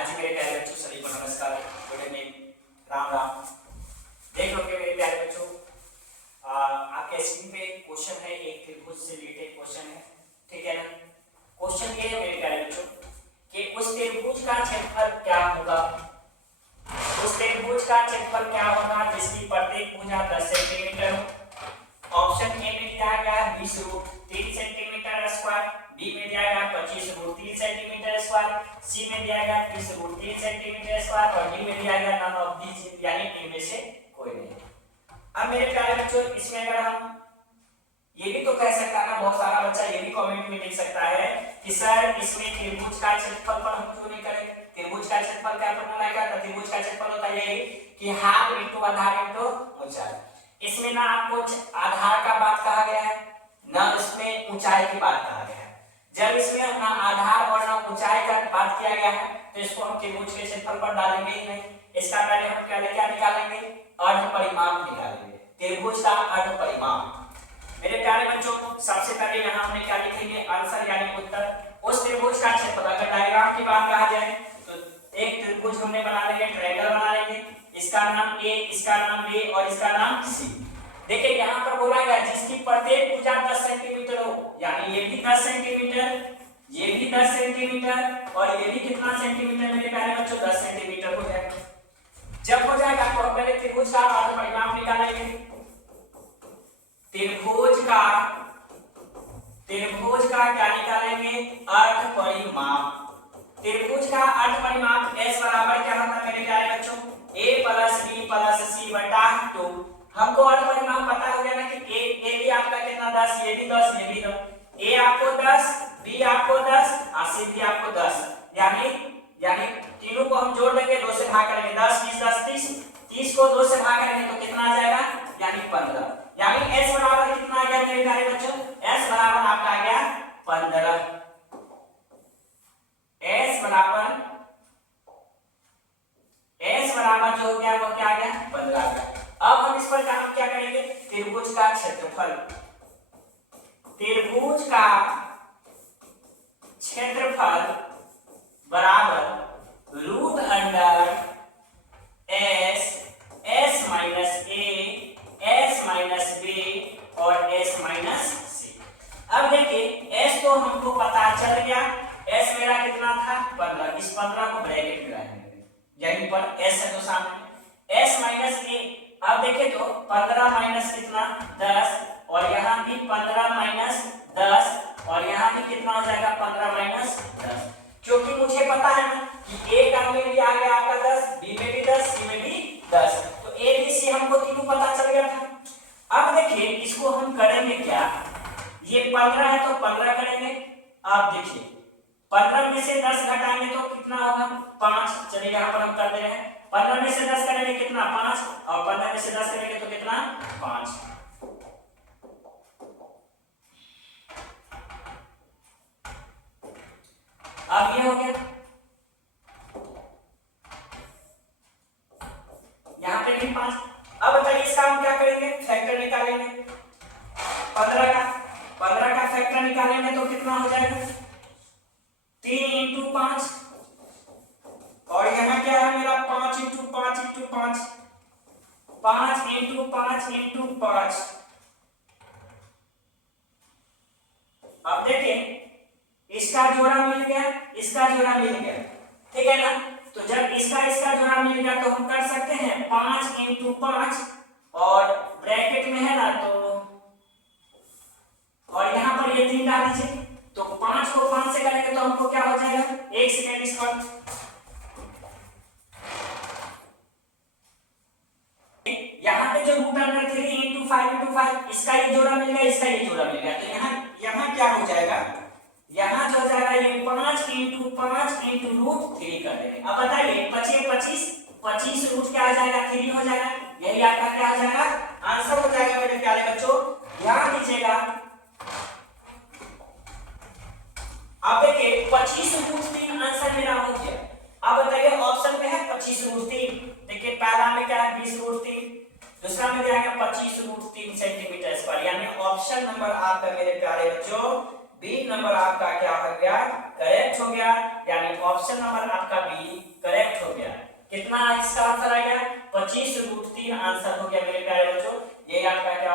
आज मेरे प्यारे बच्चों सभी को नमस्कार, गुड इवनिंग, राम राम। देख लो मेरे प्यारे बच्चों, आपके स्क्रीन पे क्वेश्चन है, एक त्रिभुज से रिलेटेड क्वेश्चन है, ठीक है ना। क्वेश्चन ये है मेरे प्यारे बच्चों कि उस त्रिभुज का क्षेत्रफल क्या होगा, उस त्रिभुज का क्षेत्रफल क्या होगा जिसकी प्रत्येक भुजा 10 सेंटीमीटर हो। ऑप्शन ए में दिया गया 20√3 सेंटीमीटर स्क्वायर, बी में दिया गया 25√3 सेंटीमीटर स्क्वायर, सी में दिया गया 30√3 सेंटीमीटर स्क्वायर और डी में दिया गया नन ऑफ दीज, यानी इनमें से कोई नहीं। अब मेरे प्यारे बच्चों, इसमें अगर हम ये भी तो कह सकता है ना, बहुत सारा बच्चा ये भी कमेंट में लिख सकता है कि सर इसमें त्रिभुज का क्षेत्रफल पर हम क्यों नहीं करें। त्रिभुज का क्षेत्रफल क्या फॉर्मूला है, क्या त्रिभुज का क्षेत्रफल होता है यही कि हाफ इनटू आधार इनटू ऊंचाई। इसमें ना आपको आधार का बात कहा गया है, ना उसमें ऊंचाई की बात कहा गया है। जब इसमें ना आधार और ना ऊंचाई का बात किया गया है तो इसको हम त्रिभुज के क्षेत्रफल पर डालेंगे ही नहीं। इसका पहले हम क्या निकालेंगे, अर्ध परिमाप निकालेंगे, त्रिभुज का अर्ध परिमाप। मेरे प्यारे बच्चों, सबसे पहले यहाँ हमने क्या लिखेंगे, आंसर यानी उत्तर। उस त्रिभुज का क्षेत्रफल, अगर डायग्राम की बात कहा जाए तो एक त्रिभुज हमने बना लेंगे, ट्रायंगल बना लेंगे, इसका नाम ए, इसका नाम बी और इसका नाम सी। देखिए यहाँ पर बोला गया जिसकी प्रत्येक भुजा 10 सेंटीमीटर हो, यानी ये भी 10 सेंटीमीटर, ये भी 10 सेंटीमीटर और ये भी कितना सेंटीमीटर मेरे प्यारे बच्चों, 10 सेंटीमीटर हो जाएगा। जब हो जाएगा तो हम पहले त्रिभुज का अर्ध परिमाप निकालेंगे। त्रिभुज का क्या निकालेंगे, अर्ध परिमाप। त्रिभुज का अर्ध परिमाप S बराबर क्या होता है मेरे प्यारे बच्चों, a + b + c / 2। हमको अर्ध परिमाप पता हो गया ना कि a भी आपका कितना 10, ये भी 10, ये भी 10, a आपको 10, b आपको 10 और c भी आपको 10, यानी तीनों को हम जोड़ देंगे, 2 से भाग करेंगे, 10 20 10 30, 30 को 2 से भाग करेंगे तो कितना आ जाएगा, यानी 15। यानी s बराबर कितना आ गया मेरे प्यारे बच्चों, s बराबर आपका आ गया 15। s बराबर जो हो गया वो क्या आ गया, 15 आ गया। अब हम इस पर काम क्या करेंगे, त्रिभुज का क्षेत्रफल। त्रिभुज का क्षेत्रफल बराबर √s s - a s - b और s - c। अब देखिए s तो हमको पता चल गया, s मेरा कितना था 15, इस 15 को ब्रैकेट में लाएंगे, यहीं पर s है तो सामने s - a। अब देखिए तो 15 माइनस कितना 10 और यहाँ भी 15 - 10 और यहाँ भी कितना हो जाएगा 15 - 10, क्योंकि मुझे पता है ना कि a का में भी आ गया आपका 10, b में भी 10, c में भी 10, तो a b c हमको तीनों पता चल गया था। अब देखिए इसको हम करेंगे क्या, ये 15 है तो 15 करेंगे। आप देखिए 15 में से 10 घटाएंगे तो कितना होगा 5, चलिए यहाँ पर हम कर दे रहे हैं, 15 में से 10 करेंगे कितना 5 और 15 में से 10 करेंगे तो कितना 5। अब ये हो गया, यहाँ पे भी 5। अब बताइए इसका हम क्या करेंगे, फैक्टर निकालेंगे। 15 का फैक्टर निकालेंगे तो कितना हो जाएगा 3 × 5 और यहाँ क्या है मेरा 5 × 5 × 5, 5 × 5 × 5। अब देखिए इसका जोड़ा मिल गया, इसका जोड़ा मिल गया, ठीक है ना। तो जब इसका जोड़ा मिल गया तो हम कर सकते हैं 5 × 5 और ब्रैकेट में है ना तो, और यहाँ पर ये 3 डाल दीजिए, तो 5 को 5 से करेंगे तो हमको क्या हो जाएगा, 1 सेकंड इसका, यहाँ पे जो √3 × 5 × 5 इसका ये जोड़ा मिल गया, इसका ये जोड़ा मिल गया, तो यहाँ क्या हो जाएगा, यहाँ जो हो जाएगा ये 5 × 5 × √3 कर देंगे। अब बताइए 25 रूट क्या आ जाएगा 3 हो जाएगा, यही आपका क्या हो जाएगा आंसर हो जाएगा मेरे प्यारे बच्चों, ध्यान दीजिएगा। अब देखिए 25√3 आंसर मेरा हो गया। अब बताइए ऑप्शन पे है 25√3, देखिए पहला में क्या है 20√3, दूसरा में जाएगा 25√3 सेंटीमीटर स्क्वायर, यानी ऑप्शन नंबर आपका मेरे प्यारे बच्चों बी नंबर आपका क्या हो गया, करेक्ट हो गया, यानी ऑप्शन नंबर आपका बी कितना इसका आंसर आ गया 25 रूट 3 आंसर हो गया मेरे प्यारे बच्चों। ये आपका क्या